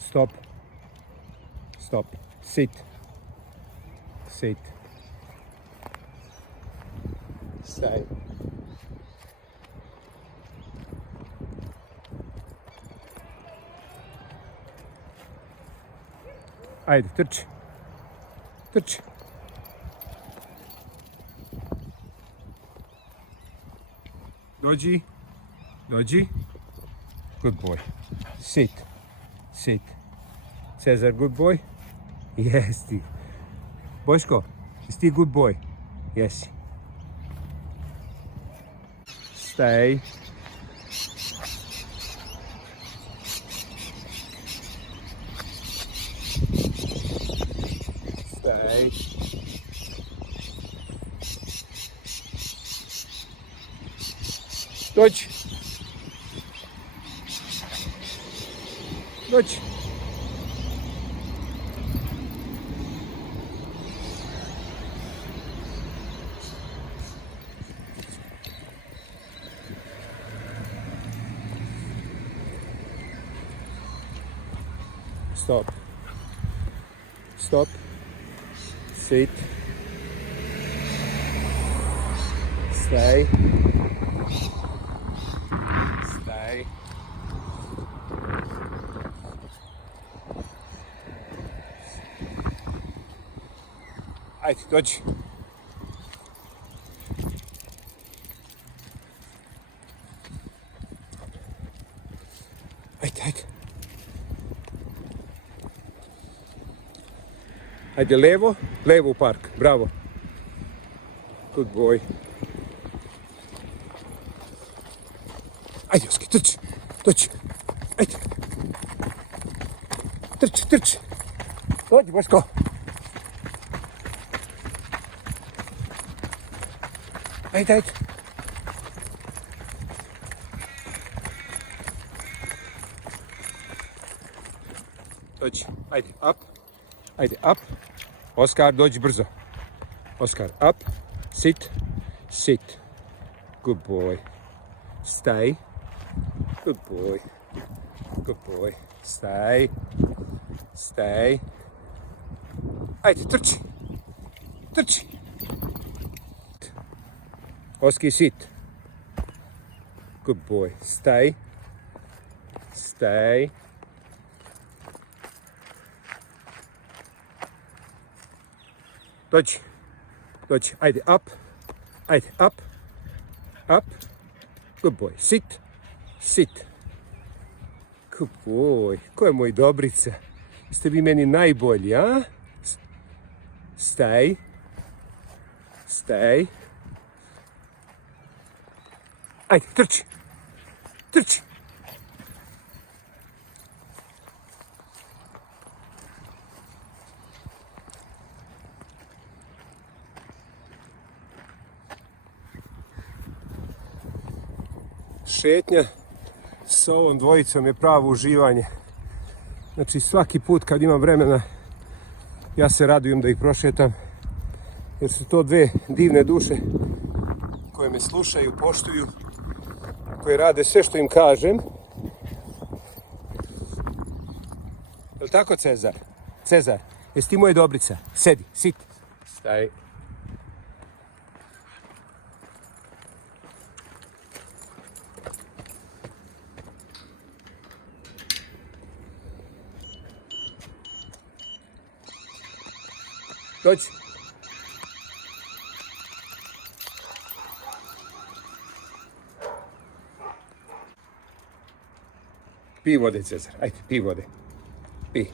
Stop. Stop. Sit. Sit. Stay. Ajde, trči. Trči. Dođi. Dođi. Good boy. Sit. Sit. Cezar, good boy? Yes, ti. Boško, jesi ti good boy? Jesi. Stay. Stay. Dođi. Dođi. Stop. Stop. Sit. Stay. Stay. Ajde, dođi. Ajde, ajde. Ajde, levo, levo u park, bravo. Good boy. Ajde, Oski, trči, dođi. Ajde. Trči, trči. Dođi, Boško. Ajde, ajde. Dođi, ajde, up. Ajde, up. Oskar, dođi brzo. Oskar, up. Sit. Sit. Good boy. Stay. Good boy. Good boy. Stay. Stay. Ajde, trči. Trči. Oski, sit. Good boy. Stay. Stay. Dođi. Dođi. Ajde, up. Ajde, up. Up. Good boy. Sit. Sit. Good boy. Ko je moj Dobrica? Ste vi meni najbolji, a? Stay. Stay. Ajde, trči. Trči. Šetnja sa ovom dvojicom je pravo uživanje. Znači svaki put kad imam vremena ja se radujem da ih prošetam jer su to dve divne duše koje me slušaju, poštuju, koje rade sve što im kažem. Je li tako, Cezar? Cezar, jesi ti moja Dobrica? Sedi, sit. Staj. Dođi. Pi vode, Cezar. Ajde, pi vode. Pi.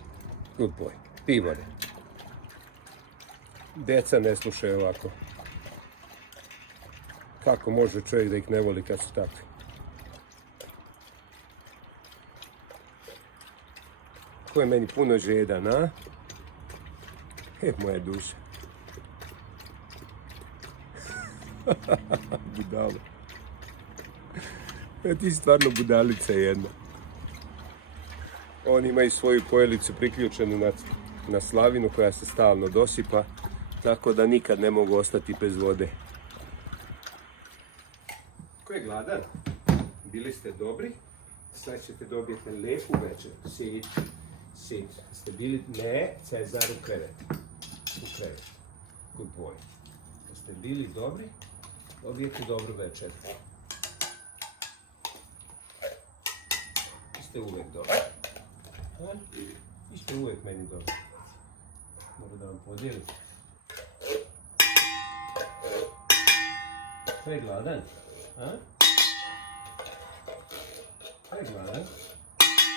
Good boy. Pi vode. Deca ne slušaju ovako. Kako može čovjek da ih ne voli kad su takvi? Ko je meni puno žedan, a? Moja duša. Budalo. Ti stvarno budalica jedna. Oni imaju svoju pojelicu priključenu na slavinu koja se stalno dosipa, tako da nikad ne mogu ostati bez vode. Ko je gladan? Bili ste dobri? Sad ćete dobiti lepu večer. Sit. Sit. Ste bili? Ne, Cezar u krevet. U krevet. Good boy. Ste bili dobri? Dobijete dobru večer. Vi ste uvijek dobri. Vi ste uvijek meni dobri. Mogu da vam podijelim. Ko je gladan? Ko je gladan?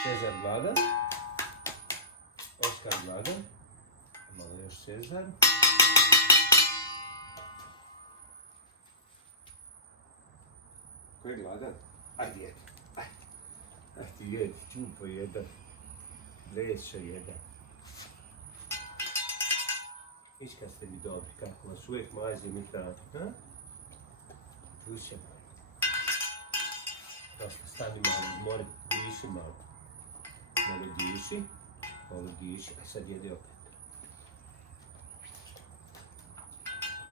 Cezar gladan. Oskar gladan. Malo još Cezar. Ko je gladan? Ajde jedi. Ajde jedi. Čupo jedan. Leša jedan. Viš kad ste mi dobri, kako vas uvijek mazim i hranu. Duše moje. Dosta, stani malo, mori, diši malo. Malo diši. Ovo diši, a sad jedi opet.